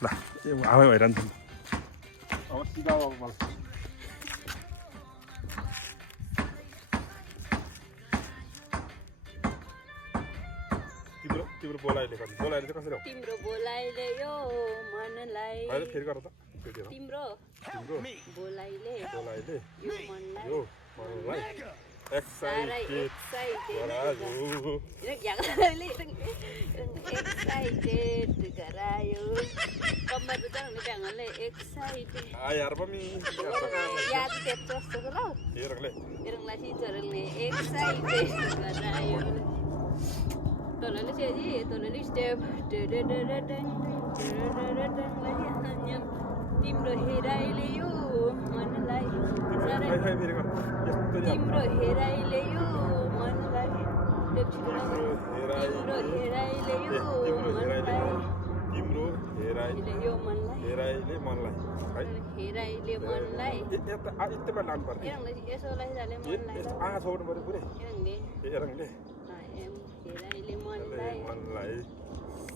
ल आमै भइरहन्छ अब सिधा अब मलाई तिम्रो बोलाइले कसरी बोलाइले चाहिँ कसरी हो तिम्रो बोलाइले यो मनलाई अहिले फेरि गर त तिम्रो बोलाइले यो मनलाई यो मनलाई एक्साइटेड गरायो कम्मर बजाउने ढङ्गले एक्साइटेड यार पनि याद त्यस्तो जस्तो ल हेरौँला सिजरले एक्साइटेड गरायो तलले चाहिँ तलले स्टेप तिम्रो हेराइले यो मनलाई तिम्रो हेराइले यो मनलाई तिम्रो हेराइले यो मनलाई तिम्रो हेराइले यो मनलाई हेराइले मनलाई हेराइले मनलाई यतिमा लानु पर्ने यसो लैजाले मनलाई आँखा छोड्नु पर्यो पुरै हेराइले मनलाई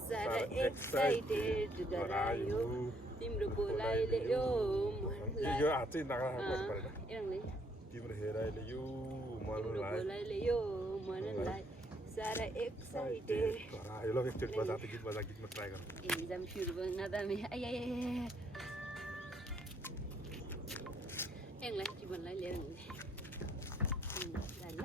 सारा एक्साइटेड गरायो तिम्रो बोलाइले यो मनलाई यो हात चाहिँ नागा गर्नु परेन तिम्रो हेराइले यो मनलाई बोलाइले यो मनलाई सारा एक्साइटेड गरायो ल एकचोटि बजा त गीतमा ट्राई गर्नु एक्जाम सुरु गर्न त मे आइ यसलाई जीवनलाई लिएर ल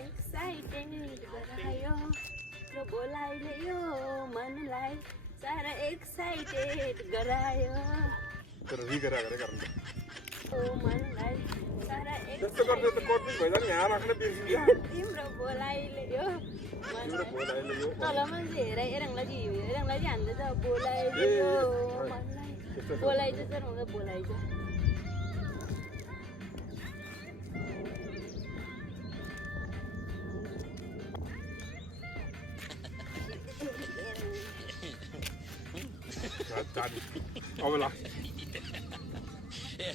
एक्साइटेड गरायो तिम्रो बोलाइले यो मनलाई सारा एक्साइटेड गरायो तर रिगरा गरे गर्नु ओ मनलाई सारा त्यस्तो गर्दै त कोर्दिन भइदैन यहाँ राख्न बिर्सिन्छ तिम्रो बोलाइले यो तिम्रो बोलाइले यो तल मान्छे हेरौँला चाहिँ हान्दैछ बोलाइले यो मनलाई बोलाइछ चाहिँ हुँदा बोलाइछ अब ल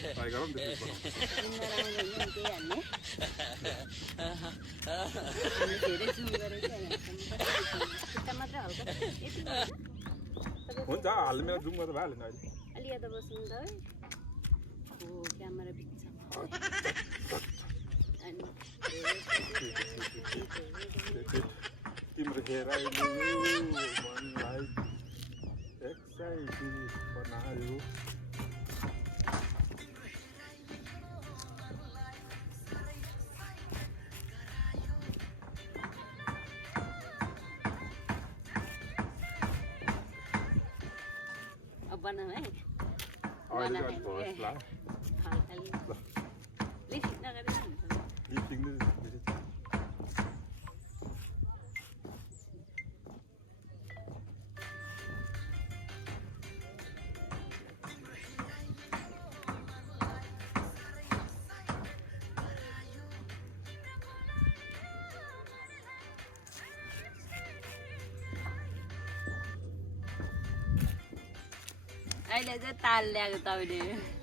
ट्राई गरौँ त्यसपछि हुन्छ हाल्ने जुम गर्दा भइहाल्यो नि अहिले अलि यता बस्नु त है ओ क्यामेरा बिचमा तिम्रो हेराइले मनलाई एक्साइटेड बनायो अब बनाऊ है अहिले चाहिँ भोज ला लिफ्ट नगरेर लिफ्टिङ अहिले चाहिँ ताल ल्याएको तपाईँले